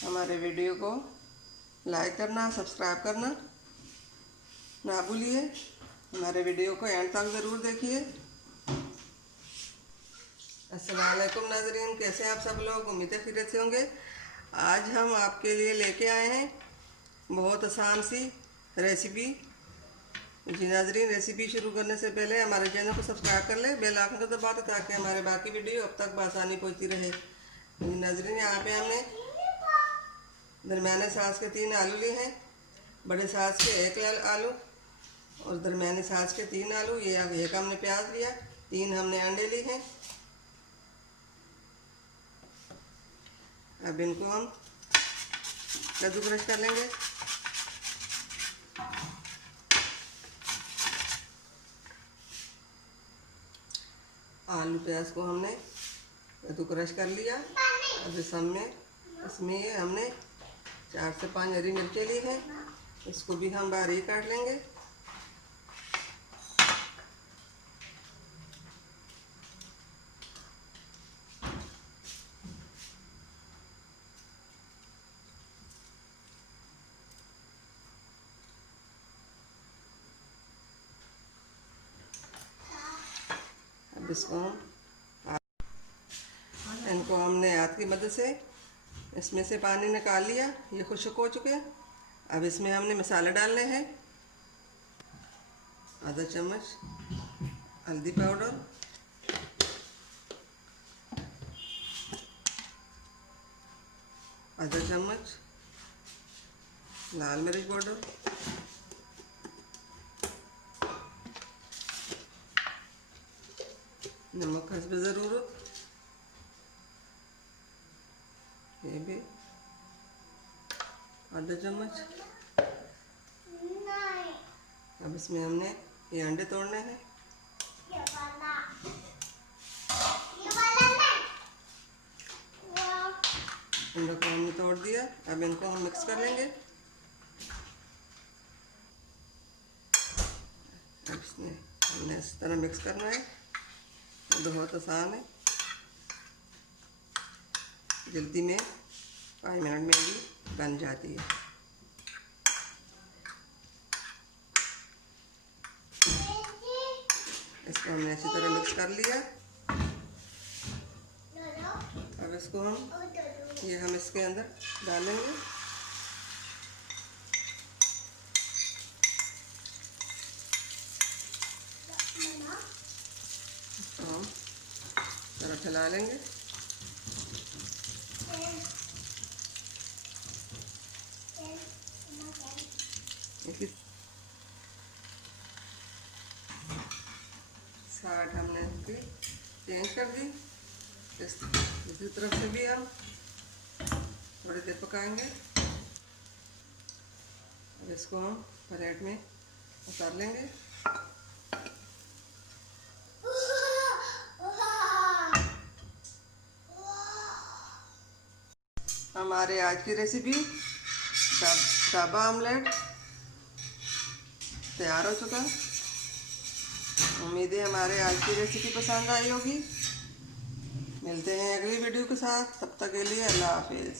हमारे वीडियो को लाइक करना, सब्सक्राइब करना ना भूलिए। हमारे वीडियो को एंड तक ज़रूर देखिए। अस्सलाम वालेकुम नाज़रीन, कैसे हैं आप सब लोग? उम्मीद है खैरियत से होंगे। आज हम आपके लिए लेके आए हैं बहुत आसान सी रेसिपी। जी नाज़रीन, रेसिपी शुरू करने से पहले हमारे चैनल को सब्सक्राइब कर ले, बेल आइकन को दबा दे ताकि हमारे बाकी वीडियो अब तक बआसानी पहुंचती रहे। जी नाज़रीन, यहाँ पे हमने दरमियाने साइज़ के 3 आलू लिए हैं, बड़े साइज़ के 1 आलू और दरमियाने साइज़ के 3 आलू। ये एक हमने प्याज लिया, 3 हमने अंडे लिए हैं। अब इनको हम कद्दूकस कर लेंगे। आलू प्याज को हमने कद्दूकस कर लिया। अब इसमें हमने 4 से 5 हरी मिर्चें ली हैं, इसको भी हम बारीक काट लेंगे। अब इनको हमने हाथ की मदद से इसमें से पानी निकाल लिया, ये खुश्क हो चुके हैं। अब इसमें हमने मसाले डालने हैं। आधा चम्मच हल्दी पाउडर, आधा चम्मच लाल मिर्च पाउडर, नमक हस्ब ज़रूरत, ये भी आधा चम्मच। अब इसमें हमने ये अंडे तोड़ने हैं। अंडों को हमने तोड़ दिया। अब इनको हम मिक्स कर लेंगे। अब इसमें हमने इस तरह मिक्स करना है, बहुत आसान है, जल्दी में 5 मिनट में भी बन जाती है। इसको हमने अच्छी तरह मिक्स कर लिया। अब इसको हम इसके अंदर डालेंगे। इसको हम जरा फैला लेंगे। साइड हमने इसकी चेंज कर दी। दूसरी तरफ से भी हम थोड़ी देर पकाएंगे। अब इसको हम प्लेट में उतार लेंगे। हमारे आज की रेसिपी ढाबा आमलेट तैयार हो चुका। उम्मीद है हमारे आज की रेसिपी पसंद आई होगी। मिलते हैं अगली वीडियो के साथ, तब तक के लिए अल्लाह हाफिज़।